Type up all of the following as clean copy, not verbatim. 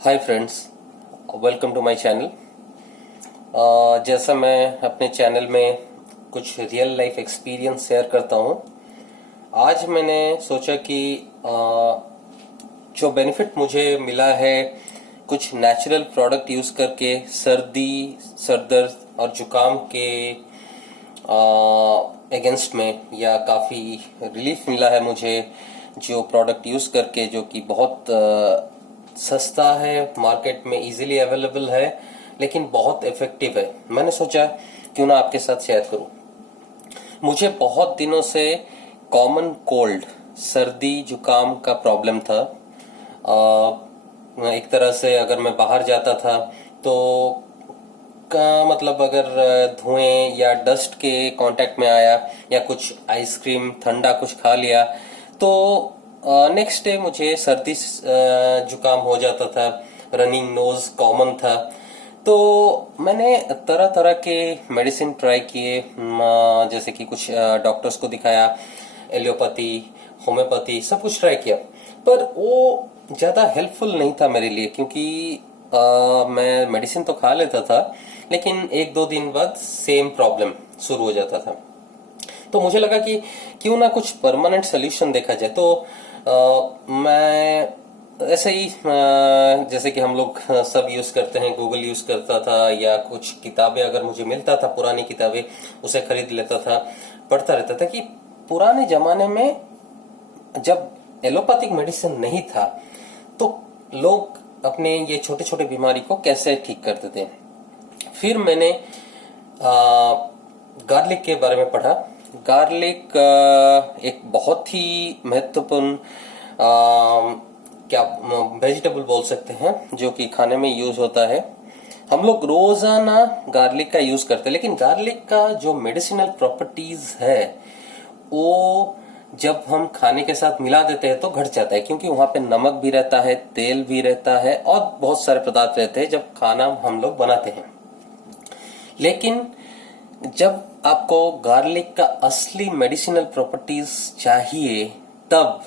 Hi friends, welcome to my channel. जैसा मैं अपने चैनल में कुछ रियल लाइफ एक्सपीरियंस शेयर करता हूँ, आज मैंने सोचा कि जो बेनिफिट मुझे मिला है कुछ नेचुरल प्रोडक्ट यूज़ करके सर्दी, सर दर्द और जुकाम के अगेंस्ट में, या काफ़ी रिलीफ मिला है मुझे जो प्रोडक्ट यूज़ करके, जो कि बहुत सस्ता है, मार्केट में इजीली अवेलेबल है, लेकिन बहुत इफेक्टिव है। मैंने सोचा क्यों ना आपके साथ शेयर करूं। मुझे बहुत दिनों से कॉमन कोल्ड, सर्दी जुकाम का प्रॉब्लम था। एक तरह से अगर मैं बाहर जाता था तो मतलब अगर धुएं या डस्ट के कांटेक्ट में आया या कुछ आइसक्रीम ठंडा कुछ खा लिया तो नेक्स्ट डे मुझे सर्दी जुकाम हो जाता था। रनिंग नोज कॉमन था। तो मैंने तरह तरह के मेडिसिन ट्राई किए, जैसे कि कुछ डॉक्टर्स को दिखाया, एलोपैथी, होम्योपैथी, सब कुछ ट्राई किया, पर वो ज़्यादा हेल्पफुल नहीं था मेरे लिए, क्योंकि मैं मेडिसिन तो खा लेता था, लेकिन एक दो दिन बाद सेम प्रॉब्लम शुरू हो जाता था। तो मुझे लगा कि क्यों ना कुछ परमानेंट सोल्यूशन देखा जाए। तो मैं ऐसे ही जैसे कि हम लोग सब यूज करते हैं, गूगल यूज करता था, या कुछ किताबें अगर मुझे मिलता था, पुरानी किताबें, उसे खरीद लेता था, पढ़ता रहता था कि पुराने जमाने में जब एलोपैथिक मेडिसिन नहीं था तो लोग अपने ये छोटे छोटे बीमारी को कैसे ठीक करते थे। फिर मैंने गार्लिक के बारे में पढ़ा। गार्लिक एक बहुत ही महत्वपूर्ण क्या वेजिटेबल बोल सकते हैं, जो कि खाने में यूज होता है। हम लोग रोजाना गार्लिक का यूज करते हैं, लेकिन गार्लिक का जो मेडिसिनल प्रॉपर्टीज है वो जब हम खाने के साथ मिला देते हैं तो घट जाता है, क्योंकि वहां पे नमक भी रहता है, तेल भी रहता है और बहुत सारे पदार्थ रहते हैं जब खाना हम लोग बनाते हैं। लेकिन जब आपको गार्लिक का असली मेडिसिनल प्रॉपर्टीज चाहिए, तब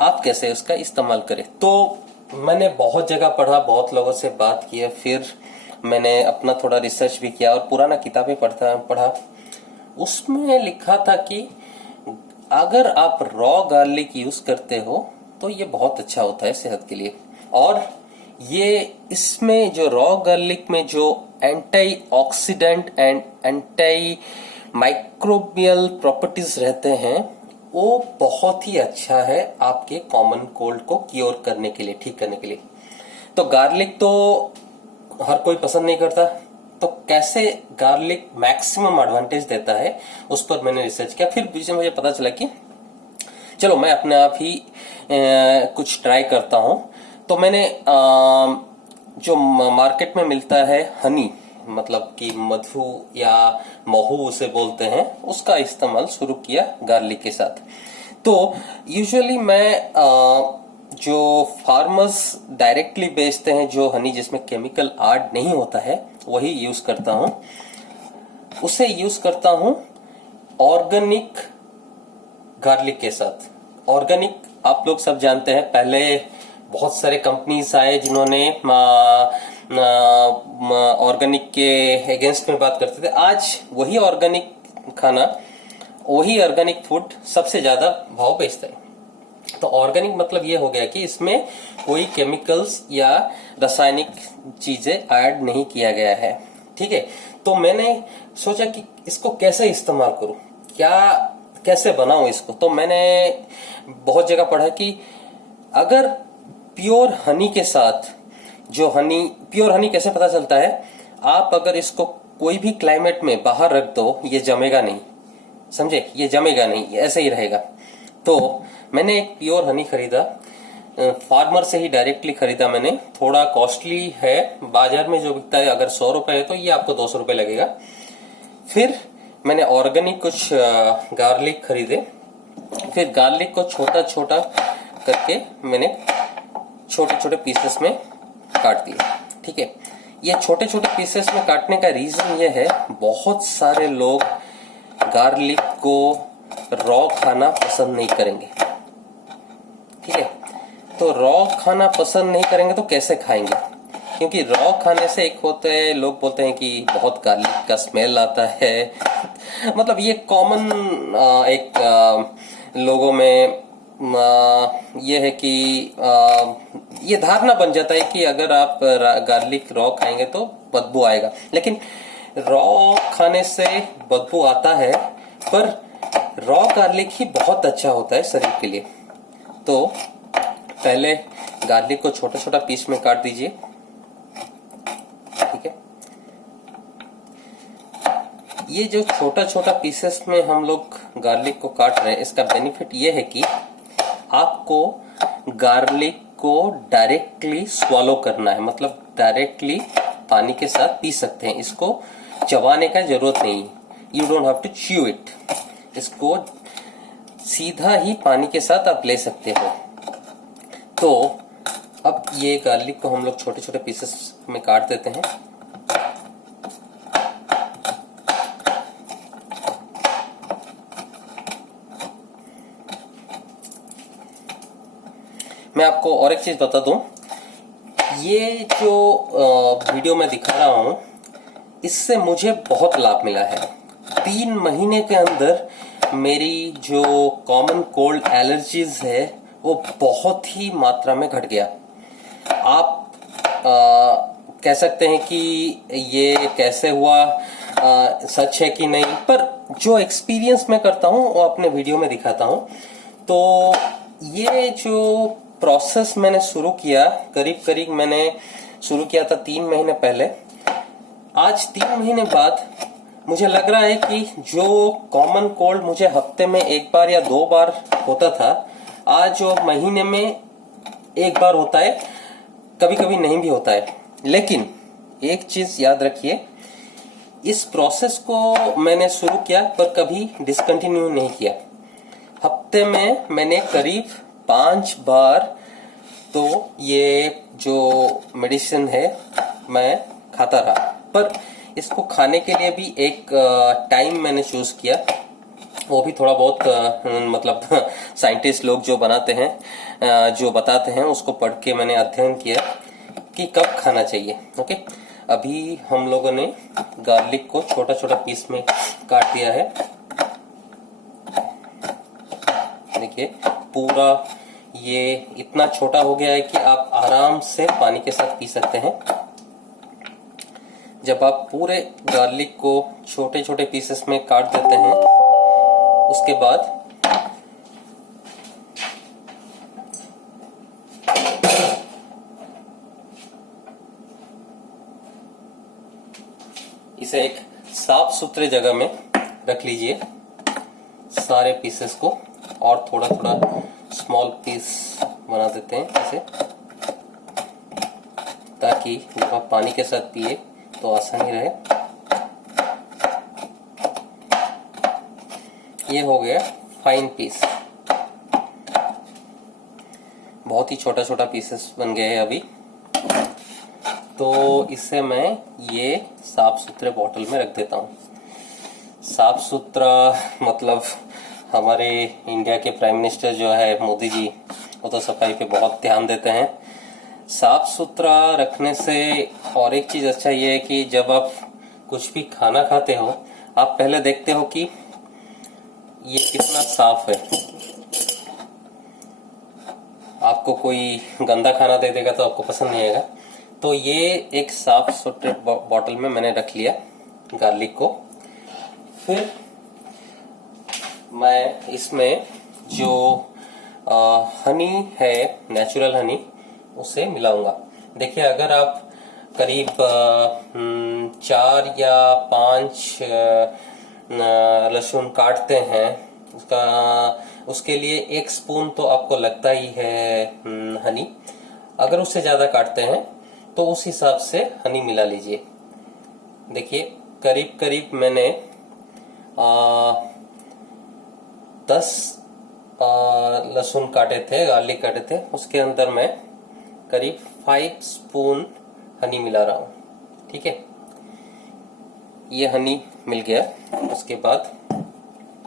आप कैसे उसका इस्तेमाल करें। तो मैंने बहुत जगह पढ़ा, बहुत लोगों से बात की, फिर मैंने अपना थोड़ा रिसर्च भी किया और पुराना किताबें पढ़ा। उसमें लिखा था कि अगर आप रॉ गार्लिक यूज करते हो तो ये बहुत अच्छा होता है सेहत के लिए। और ये इसमें जो रॉ गार्लिक में जो anti oxidant and anti microbial properties रहते हैं, वो बहुत ही अच्छा है आपके कॉमन कोल्ड को क्योर करने के लिए, ठीक करने के लिए। तो गार्लिक तो हर कोई पसंद नहीं करता, तो कैसे गार्लिक मैक्सिमम एडवांटेज देता है उस पर मैंने रिसर्च किया। फिर बीच में मुझे पता चला कि चलो मैं अपने आप ही कुछ ट्राई करता हूं। तो मैंने जो मार्केट में मिलता है हनी, मतलब कि मधु या महू उसे बोलते हैं, उसका इस्तेमाल शुरू किया गार्लिक के साथ। तो यूजुअली मैं जो फार्मर्स डायरेक्टली बेचते हैं जो हनी, जिसमें केमिकल ऐड नहीं होता है, वही यूज करता हूं। उसे यूज करता हूं ऑर्गेनिक गार्लिक के साथ। ऑर्गेनिक आप लोग सब जानते हैं, पहले बहुत सारे कंपनीज आए जिन्होंने ऑर्गेनिक के अगेंस्ट में बात करते थे। आज वही ऑर्गेनिक खाना, वही ऑर्गेनिक फूड सबसे ज्यादा भाव बेचता है। तो ऑर्गेनिक मतलब ये हो गया कि इसमें कोई केमिकल्स या रासायनिक चीजें ऐड नहीं किया गया है, ठीक है। तो मैंने सोचा कि इसको कैसे इस्तेमाल करूं, कैसे बनाऊं इसको। तो मैंने बहुत जगह पढ़ा कि अगर प्योर हनी के साथ, जो हनी, प्योर हनी कैसे पता चलता है, आप अगर इसको कोई भी क्लाइमेट में बाहर रख दो, ये जमेगा नहीं, समझे, ये जमेगा नहीं, ऐसे ही रहेगा। तो मैंने एक प्योर हनी खरीदा, फार्मर से ही डायरेक्टली खरीदा मैंने। थोड़ा कॉस्टली है, बाजार में जो बिकता है अगर 100 रुपए है तो ये आपको 200 रुपए लगेगा। फिर मैंने ऑर्गेनिक कुछ गार्लिक खरीदे। फिर गार्लिक को छोटा छोटा करके मैंने छोटे छोटे पीसेस में काट दिया, ठीक है। ये छोटे छोटे पीसेस में काटने का रीजन ये है, बहुत सारे लोग गार्लिक को रॉ खाना पसंद नहीं करेंगे, ठीक है। तो रॉ खाना पसंद नहीं करेंगे तो कैसे खाएंगे? क्योंकि रॉ खाने से एक होता है, लोग बोलते हैं कि बहुत गार्लिक का स्मेल आता है मतलब ये कॉमन एक लोगों में ये है कि ये धारणा बन जाता है कि अगर आप गार्लिक रॉ खाएंगे तो बदबू आएगा। लेकिन रॉ खाने से बदबू आता है, पर रॉ गार्लिक ही बहुत अच्छा होता है शरीर के लिए। तो पहले गार्लिक को छोटा छोटा पीस में काट दीजिए, ठीक है। ये जो छोटा छोटा पीसेस में हम लोग गार्लिक को काट रहे हैं, इसका बेनिफिट ये है कि आपको गार्लिक को डायरेक्टली स्वॉलो करना है, मतलब डायरेक्टली पानी के साथ पी सकते हैं। इसको चबाने का जरूरत नहीं, you don't have to chew it. इसको सीधा ही पानी के साथ आप ले सकते हो। तो अब ये गार्लिक को हम लोग छोटे छोटे पीसेस में काट देते हैं। मैं आपको और एक चीज बता दूं, ये जो वीडियो मैं दिखा रहा हूं, इससे मुझे बहुत लाभ मिला है। 3 महीने के अंदर मेरी जो कॉमन कोल्ड एलर्जीज है वो बहुत ही मात्रा में घट गया। आप कह सकते हैं कि ये कैसे हुआ, सच है कि नहीं, पर जो एक्सपीरियंस मैं करता हूं वो अपने वीडियो में दिखाता हूं। तो ये जो प्रोसेस मैंने शुरू किया, करीब मैंने शुरू किया था 3 महीने पहले। आज 3 महीने बाद मुझे लग रहा है कि जो कॉमन कोल्ड मुझे हफ्ते में 1 बार या 2 बार होता था, आज वो महीने में 1 बार होता है, कभी कभी नहीं भी होता है। लेकिन एक चीज याद रखिए, इस प्रोसेस को मैंने शुरू किया पर कभी डिसकंटिन्यू नहीं किया। हफ्ते में मैंने करीब 5 बार तो ये जो मेडिसिन है मैं खाता रहा। पर इसको खाने के लिए भी एक टाइम मैंने चूज किया, वो भी थोड़ा बहुत मतलब साइंटिस्ट लोग जो बनाते हैं, जो बताते हैं, उसको पढ़ के मैंने अध्ययन किया कि कब खाना चाहिए। ओके, अभी हम लोगों ने गार्लिक को छोटा छोटा पीस में काट दिया है। देखिए पूरा ये इतना छोटा हो गया है कि आप आराम से पानी के साथ पी सकते हैं। जब आप पूरे गार्लिक को छोटे छोटे पीसेस में काट देते हैं, उसके बाद इसे एक साफ सुथरे जगह में रख लीजिए, सारे पीसेस को, और थोड़ा थोड़ा स्मॉल पीस बना देते हैं इसे, ताकि जब आप पानी के साथ पिए तो आसानी रहे। ये हो गया फाइन पीस, बहुत ही छोटा छोटा पीसेस बन गए हैं अभी। तो इसे मैं ये साफ सुथरे बॉटल में रख देता हूँ। साफ सुथरा मतलब हमारे इंडिया के प्राइम मिनिस्टर जो है मोदी जी, वो तो सफाई पे बहुत ध्यान देते हैं। साफ सुथरा रखने से और एक चीज अच्छा ये है कि जब आप कुछ भी खाना खाते हो, आप पहले देखते हो कि ये कितना साफ है। आपको कोई गंदा खाना दे देगा तो आपको पसंद नहीं आएगा। तो ये एक साफ सुथरे बॉटल में मैंने रख लिया गार्लिक को। फिर मैं इसमें जो हनी है, नेचुरल हनी, उसे मिलाऊंगा। देखिए अगर आप करीब 4 या 5 लहसुन काटते हैं, उसके लिए 1 स्पून तो आपको लगता ही है हनी। अगर उससे ज्यादा काटते हैं तो उस हिसाब से हनी मिला लीजिए। देखिए करीब करीब मैंने 10 लहसुन काटे थे, गार्लिक काटे थे, उसके अंदर मैं करीब 5 स्पून हनी मिला रहा हूँ। ठीक है, ये हनी मिल गया। उसके बाद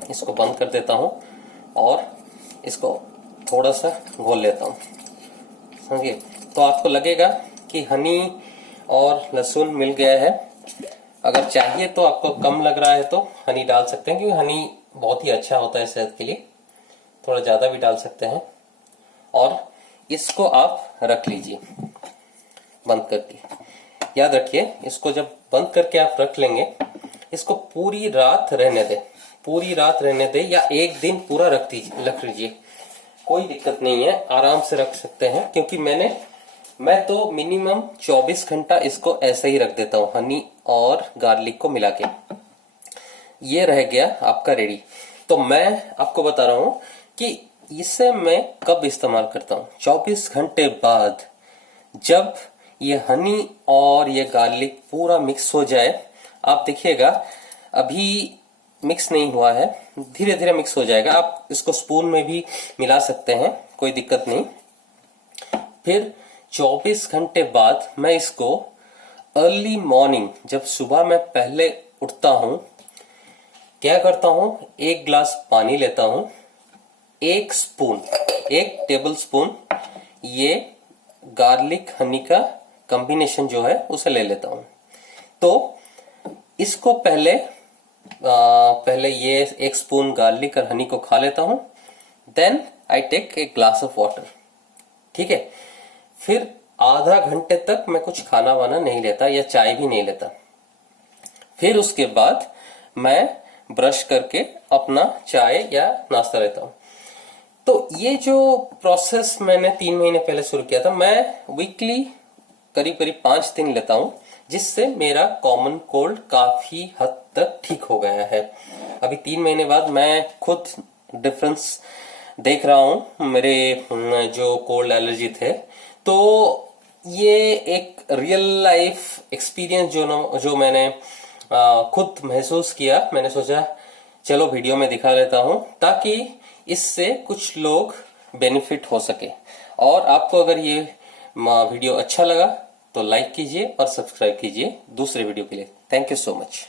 इसको बंद कर देता हूँ और इसको थोड़ा सा घोल लेता हूँ। समझिए। तो आपको लगेगा कि हनी और लहसुन मिल गया है। अगर चाहिए तो आपको कम लग रहा है तो हनी डाल सकते हैं, क्योंकि हनी बहुत ही अच्छा होता है सेहत के लिए, थोड़ा ज्यादा भी डाल सकते हैं। और इसको आप रख लीजिए बंद करके। याद रखिए, इसको जब बंद करके आप रख लेंगे, इसको पूरी रात रहने दें, पूरी रात रहने दें, या एक दिन पूरा रख लीजिए, कोई दिक्कत नहीं है, आराम से रख सकते हैं। क्योंकि मैं तो मिनिमम 24 घंटा इसको ऐसे ही रख देता हूँ हनी और गार्लिक को मिला के। ये रह गया आपका रेडी। तो मैं आपको बता रहा हूं कि इसे मैं कब इस्तेमाल करता हूं। 24 घंटे बाद जब ये हनी और ये गार्लिक पूरा मिक्स हो जाए, आप देखिएगा अभी मिक्स नहीं हुआ है, धीरे धीरे मिक्स हो जाएगा। आप इसको स्पून में भी मिला सकते हैं, कोई दिक्कत नहीं। फिर 24 घंटे बाद मैं इसको अर्ली मॉर्निंग, जब सुबह मैं पहले उठता हूं, क्या करता हूं, 1 गिलास पानी लेता हूं, 1 टेबल स्पून ये गार्लिक हनी का कॉम्बिनेशन जो है उसे ले लेता हूं। तो इसको पहले ये 1 स्पून गार्लिक और हनी को खा लेता हूं, then I take a glass of water. ठीक है। फिर आधा घंटे तक मैं कुछ खाना वाना नहीं लेता या चाय भी नहीं लेता। फिर उसके बाद मैं ब्रश करके अपना चाय या नाश्ता लेता हूं। तो ये जो प्रोसेस मैंने 3 महीने पहले शुरू किया था, मैं वीकली करीब करीब 5 दिन लेता हूं, जिससे मेरा कॉमन कोल्ड काफी हद तक ठीक हो गया है। अभी 3 महीने बाद मैं खुद डिफरेंस देख रहा हूं, मेरे जो कोल्ड एलर्जी थे। तो ये एक रियल लाइफ एक्सपीरियंस जो मैंने खुद महसूस किया, मैंने सोचा चलो वीडियो में दिखा देता हूं, ताकि इससे कुछ लोग बेनिफिट हो सके। और आपको अगर ये वीडियो अच्छा लगा तो लाइक कीजिए और सब्सक्राइब कीजिए दूसरे वीडियो के लिए। Thank you so much.